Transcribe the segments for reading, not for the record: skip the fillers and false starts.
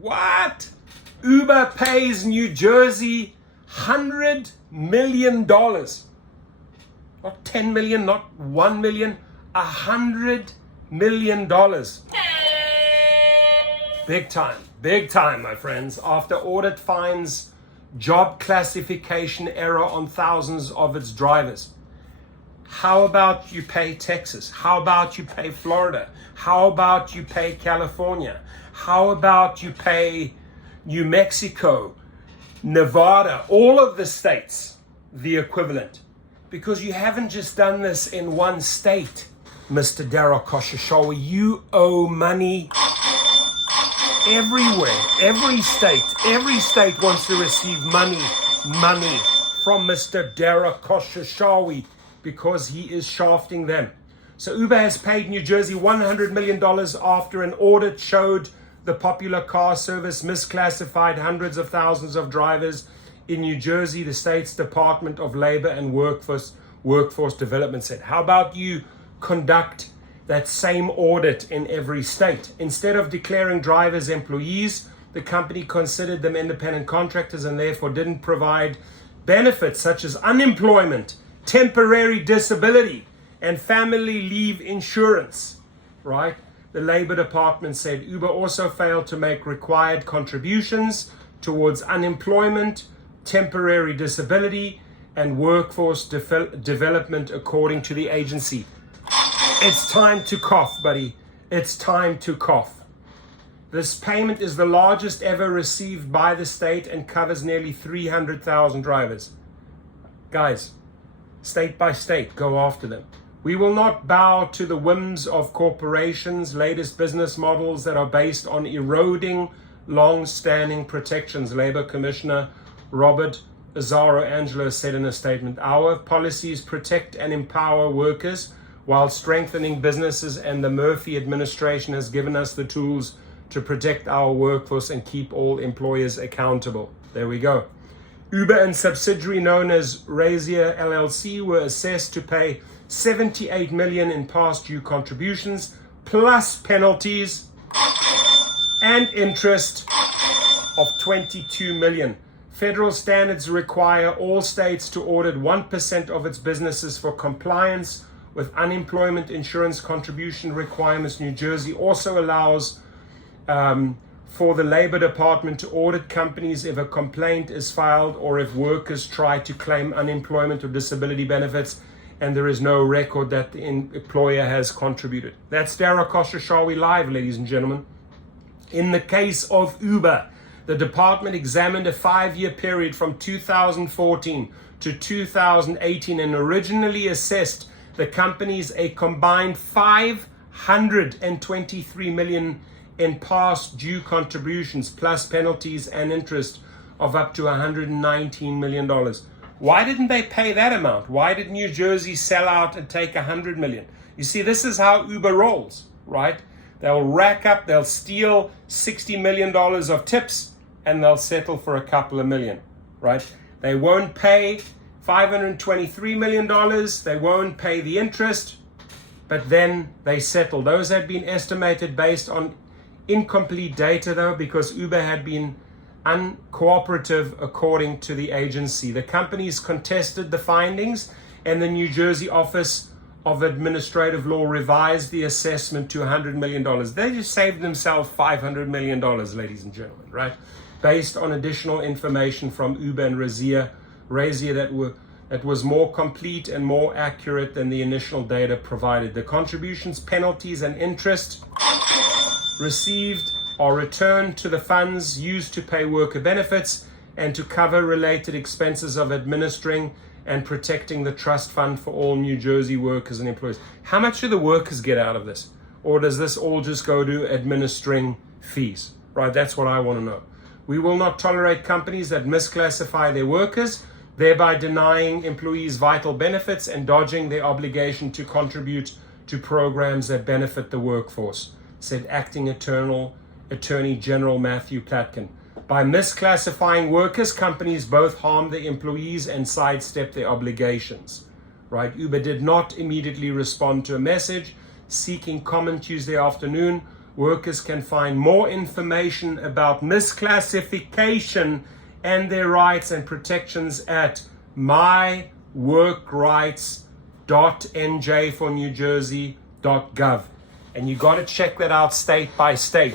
What? Uber pays New Jersey $100 million. Not 10 million, not 1 million, $100 million. Big time, my friends. After audit finds job classification error on thousands of its drivers. How about you pay Texas? How about you pay Florida? How about you pay California? How about you pay New Mexico, Nevada, all of the states, the equivalent? Because you haven't just done this in one state, Mr. Darryl Koshashawi. You owe money everywhere. Every state wants to receive money from Mr. Darryl Koshashawi because he is shafting them. So Uber has paid New Jersey $100 million after an audit showed the popular car service misclassified hundreds of thousands of drivers in New Jersey, the state's Department of Labor and Workforce Development said. How about you conduct that same audit in every state? Instead of declaring drivers employees, the company considered them independent contractors and therefore didn't provide benefits such as unemployment, temporary disability, and family leave insurance, right? The Labor Department said Uber also failed to make required contributions towards unemployment, temporary disability, and workforce development, according to the agency. It's time to cough, buddy. It's time to cough. This payment is the largest ever received by the state and covers nearly 300,000 drivers. Guys, state by state, go after them. We will not bow to the whims of corporations' latest business models that are based on eroding long-standing protections, Labor Commissioner Robert Azzaro Angelo said in a statement. Our policies protect and empower workers while strengthening businesses, and the Murphy administration has given us the tools to protect our workforce and keep all employers accountable. There we go. Uber and subsidiary known as Rideshare LLC were assessed to pay $78 million in past due contributions, plus penalties and interest of $22 million. Federal standards require all states to audit 1% of its businesses for compliance with unemployment insurance contribution requirements. New Jersey also allows for the Labor Department to audit companies if a complaint is filed or if workers try to claim unemployment or disability benefits and there is no record that the employer has contributed. That's Darryl Koshashawi live, ladies and gentlemen. In the case of Uber, the department examined a 5-year period from 2014 to 2018 and originally assessed the companies a combined $523 million in past due contributions, plus penalties and interest of up to $119 million. Why didn't they pay that amount? Why did New Jersey sell out and take $100 million? You see, this is how Uber rolls, right? They'll rack up, they'll steal $60 million of tips, and they'll settle for a couple of million, right? They won't pay $523 million, they won't pay the interest, but then they settle. Those had been estimated based on incomplete data, though, because Uber had been uncooperative according to the agency. The companies contested the findings, and the New Jersey Office of Administrative Law revised the assessment to $100 million. They just saved themselves $500 million, ladies and gentlemen, right? Based on additional information from Uber and Rideshare that was more complete and more accurate than the initial data provided. The contributions, penalties, and interest received are returned to the funds used to pay worker benefits and to cover related expenses of administering and protecting the trust fund for all New Jersey workers and employees. How much do the workers get out of this? Or does this all just go to administering fees? Right, that's what I want to know. We will not tolerate companies that misclassify their workers, thereby denying employees vital benefits and dodging their obligation to contribute to programs that benefit the workforce, said Acting Attorney General Matthew Platkin. By misclassifying workers, companies both harm the employees and sidestep their obligations. Right? Uber did not immediately respond to a message seeking comment Tuesday afternoon workers can find more information about misclassification and their rights and protections at myworkrights.nj for New Jersey.gov. And you got to check that out state by state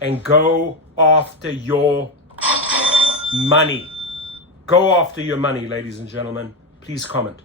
and go after your money. Go after your money, ladies and gentlemen. Please comment.